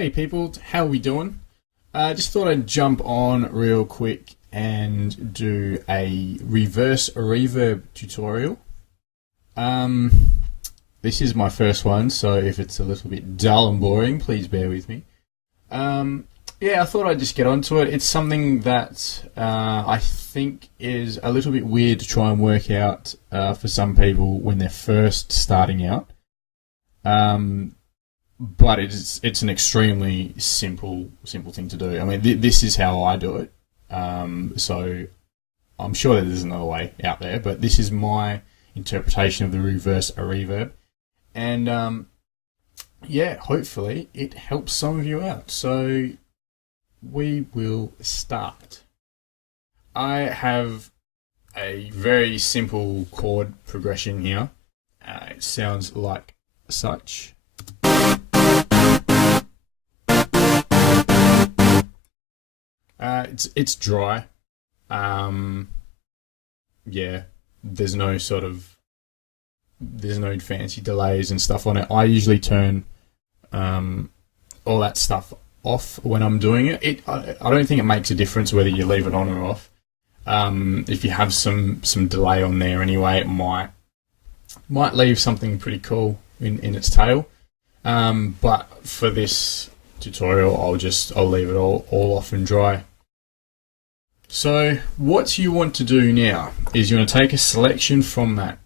Hey people, how are we doing? Just thought I'd jump on real quick and do a reverse reverb tutorial. This is my first one, so if it's a little bit dull and boring, please bear with me. Yeah, I thought I'd just get onto it. It's something that I think is a little bit weird to try and work out for some people when they're first starting out. But it's an extremely simple thing to do. I mean, this is how I do it. So I'm sure that there's another way out there, but this is my interpretation of the reverse reverb. And yeah, hopefully it helps some of you out. So we will start. I have a very simple chord progression here. It sounds like such. It's dry. Yeah, there's no fancy delays and stuff on it. I usually turn all that stuff off when I'm doing it. I don't think it makes a difference whether you leave it on or off. If you have some delay on there anyway, it might leave something pretty cool in its tail. But for this tutorial, I'll leave it all off and dry. So what you want to do now is you want to take a selection from that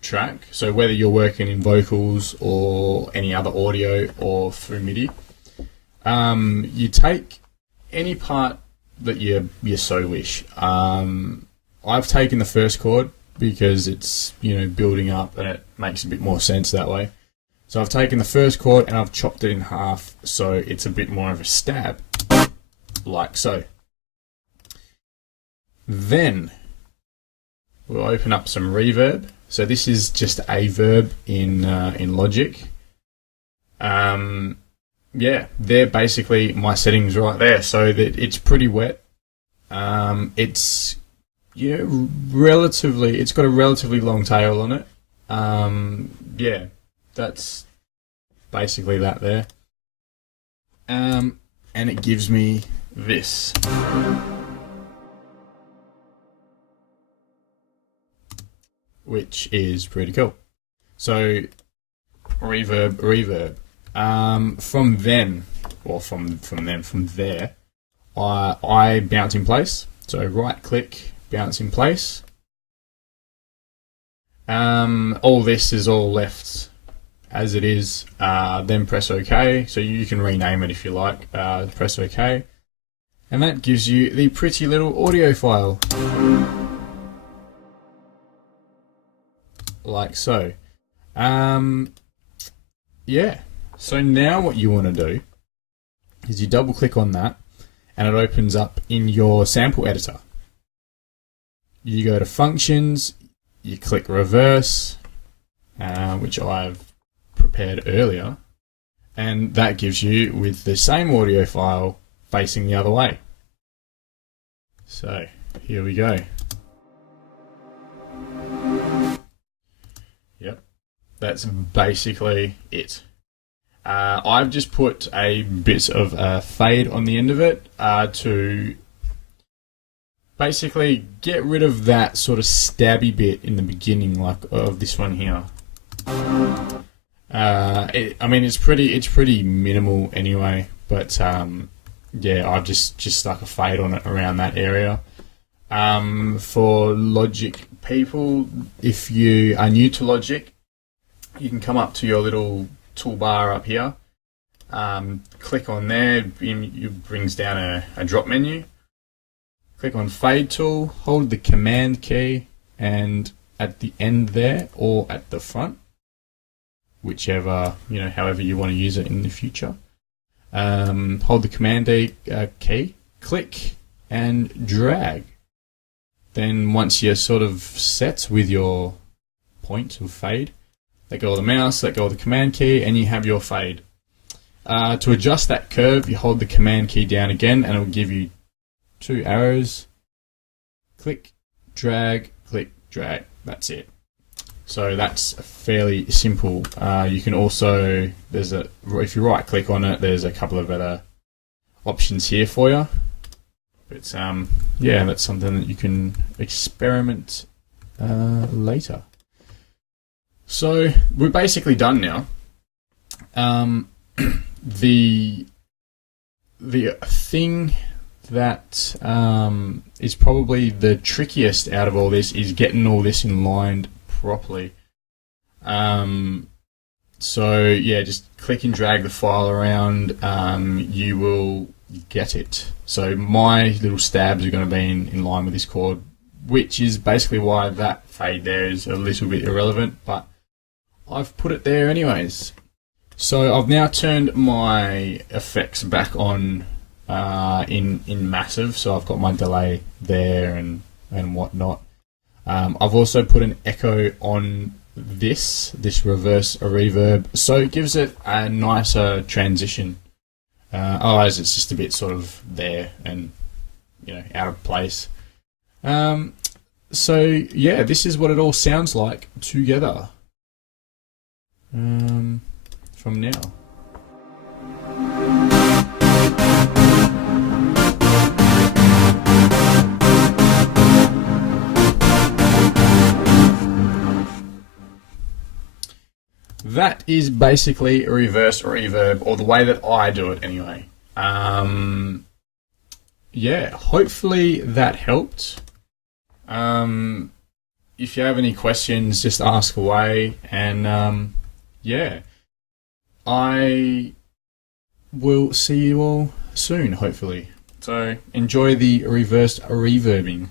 track. So whether you're working in vocals or any other audio or through MIDI, you take any part that you so wish. I've taken the first chord because it's building up and it makes a bit more sense that way. So I've taken the first chord and I've chopped it in half so it's a bit more of a stab, like so. Then we'll open up some reverb. So this is just a verb in Logic. Yeah, they're basically my settings right there. So that it's pretty wet. It's it's got a relatively long tail on it. Yeah, that's basically that there. And it gives me this. Which is pretty cool. So reverb. From there, I bounce in place. So right click, bounce in place. All this is all left as it is. Then press OK. So you can rename it if you like. Press OK, and that gives you the pretty little audio file. Like so. Yeah. So now what you want to do is you double click on that and it opens up in your sample editor. You go to functions, you click reverse, which I've prepared earlier, and that gives you with the same audio file facing the other way. So here we go. Yep, that's basically it. I've just put a bit of fade on the end of it to basically get rid of that sort of stabby bit in the beginning, like of this one here. I mean, it's pretty minimal anyway, but yeah, I've just stuck a fade on it around that area. For Logic people, if you are new to Logic, you can come up to your little toolbar up here, click on there, it brings down a drop menu. Click on Fade tool, hold the Command key, and at the end there or at the front, whichever, however you want to use it in the future, hold the Command key, click and drag. Then once you're sort of set with your point of fade, let go of the mouse, let go of the Command key, and you have your fade. To adjust that curve, you hold the Command key down again, and it will give you two arrows. Click, drag, that's it. So that's fairly simple. You can also, if you right click on it, there's a couple of other options here for you. But yeah, that's something that you can experiment later. So we're basically done now. The thing that is probably the trickiest out of all this is getting all this in line properly. So yeah, just click and drag the file around. You will get it. So my little stabs are going to be in line with this chord, which is basically why that fade there is a little bit irrelevant, but I've put it there anyways. So I've now turned my effects back on in massive, so I've got my delay there and whatnot. I've also put an echo on this reverse reverb, so it gives it a nicer transition. Otherwise it's just a bit sort of there and, you know, out of place. So yeah, this is what it all sounds like together from now. That is basically a reverse reverb, or the way that I do it anyway. Yeah, hopefully that helped. If you have any questions, just ask away, and yeah, I will see you all soon, hopefully. So enjoy the reverse reverbing.